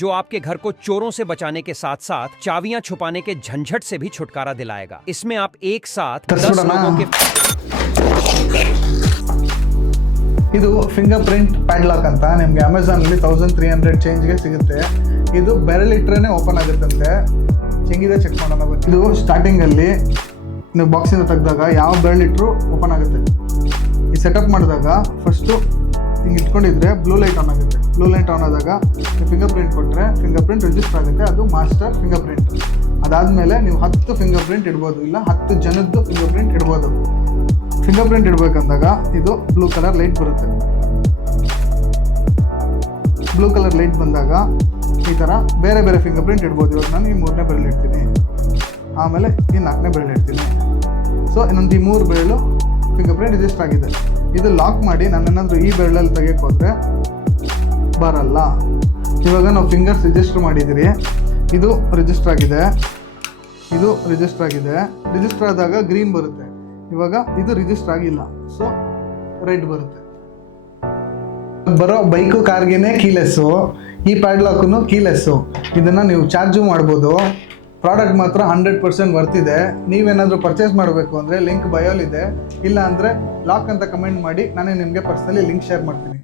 जो आपके घर को चोरों से बचाने के साथ साथ चाबियां छुपाने के झंझट से भी छुटकारा दिलाएगा। इसमें आप एक साथ 10 लोगों के ಇದು ಫಿಂಗರ್ ಪ್ರಿಂಟ್ ಪ್ಯಾಡ್ಲಾಕ್ ಅಂತ ನಿಮಗೆ ಅಮೆಝಾನಲ್ಲಿ 1300 ಚೇಂಜ್ಗೆ ಸಿಗುತ್ತೆ. ಇದು ಬೆರಳಿಟ್ರೇ ಓಪನ್ ಆಗುತ್ತಂತೆ. ಹೆಂಗಿದೆ ಚೆಕ್ ಮಾಡೋಣ ಬನ್ನಿ. ಇದು ಸ್ಟಾರ್ಟಿಂಗಲ್ಲಿ ನೀವು ಬಾಕ್ಸಿಂದ ತೆಗೆದಾಗ ಯಾವ ಬೆರಳಿಟ್ರು ಓಪನ್ ಆಗುತ್ತೆ. ಈ ಸೆಟಪ್ ಮಾಡಿದಾಗ ಫಸ್ಟು ಹಿಂಗೆ ಇಟ್ಕೊಂಡಿದ್ರೆ ಬ್ಲೂ ಲೈಟ್ ಆನ್ ಆಗುತ್ತೆ. ಬ್ಲೂ ಲೈಟ್ ಆನ್ ಆದಾಗ ಫಿಂಗರ್ ಪ್ರಿಂಟ್ ಕೊಟ್ಟರೆ ಫಿಂಗರ್ ಪ್ರಿಂಟ್ ರಿಜಿಸ್ಟರ್ ಆಗುತ್ತೆ. ಅದು ಮಾಸ್ಟರ್ ಫಿಂಗರ್ ಪ್ರಿಂಟ್. ಅದಾದಮೇಲೆ ನೀವು 10 ಫಿಂಗರ್ ಪ್ರಿಂಟ್ ಇಡ್ಬೋದು, ಇಲ್ಲ 10 ಜನದ್ದು ಫಿಂಗರ್ ಪ್ರಿಂಟ್ ಇಡ್ಬೋದು. ಫಿಂಗರ್ ಪ್ರಿಂಟ್ ಇಡಬೇಕಂದಾಗ ಇದು ಬ್ಲೂ ಕಲರ್ ಲೈಟ್ ಬರುತ್ತೆ. ಬ್ಲೂ ಕಲರ್ ಲೈಟ್ ಬಂದಾಗ ಈ ಥರ ಬೇರೆ ಬೇರೆ ಫಿಂಗರ್ ಪ್ರಿಂಟ್ ಇಡ್ಬೋದು. ಇವಾಗ ನಾನು ಈ 3ನೇ ಬೆರಳು ಇಡ್ತೀನಿ, ಆಮೇಲೆ ಈ 4ನೇ ಬೆರಳು ಇಡ್ತೀನಿ. ಸೊ ಇನ್ನೊಂದು ಈ 3 ಬೆರಳು ಫಿಂಗರ್ ಪ್ರಿಂಟ್ ರಿಜಿಸ್ಟರ್ ಆಗಿದೆ. ಇದು ಲಾಕ್ ಮಾಡಿ ನಾನೇನಾದರೂ ಈ ಬೆರಳಲ್ಲಿ ತೆಗಿಯೋಕೆ ಹೋದರೆ ಬರಲ್ಲ. ಇವಾಗ ನಾವು ಫಿಂಗರ್ಸ್ ರಿಜಿಸ್ಟರ್ ಮಾಡಿದ್ದೀರಿ. ಇದು ರಿಜಿಸ್ಟರ್ ಆಗಿದೆ, ಇದು ರಿಜಿಸ್ಟರ್ ಆಗಿದೆ. ರಿಜಿಸ್ಟರ್ ಆದಾಗ ಗ್ರೀನ್ ಬರುತ್ತೆ. ಇವಾಗ ಇದು ರಿಜಿಸ್ಟರ್ ಆಗಿಲ್ಲ, ಸೊ ರೆಡ್ ಬರುತ್ತೆ. ಬರೋ ಬೈಕು ಕಾರ್ಗೇನೆ ಕೀಲೆಸ್ಸು, ಈ ಪ್ಯಾಡ್ಲಾಕು ಕೀಲೆಸ್ಸು. ಇದನ್ನು ನೀವು ಚಾರ್ಜು ಮಾಡ್ಬೋದು. ಪ್ರಾಡಕ್ಟ್ ಮಾತ್ರ 100% ವರ್ತಿದೆ. ನೀವೇನಾದರೂ ಪರ್ಚೇಸ್ ಮಾಡಬೇಕು ಅಂದರೆ ಲಿಂಕ್ ಬಯೋಲಿದೆ, ಇಲ್ಲ ಅಂದರೆ ಲಾಕ್ ಅಂತ ಕಮೆಂಟ್ ಮಾಡಿ, ನಾನೇ ನಿಮಗೆ ಪರ್ಸನಲಿ ಲಿಂಕ್ ಶೇರ್ ಮಾಡ್ತೀನಿ.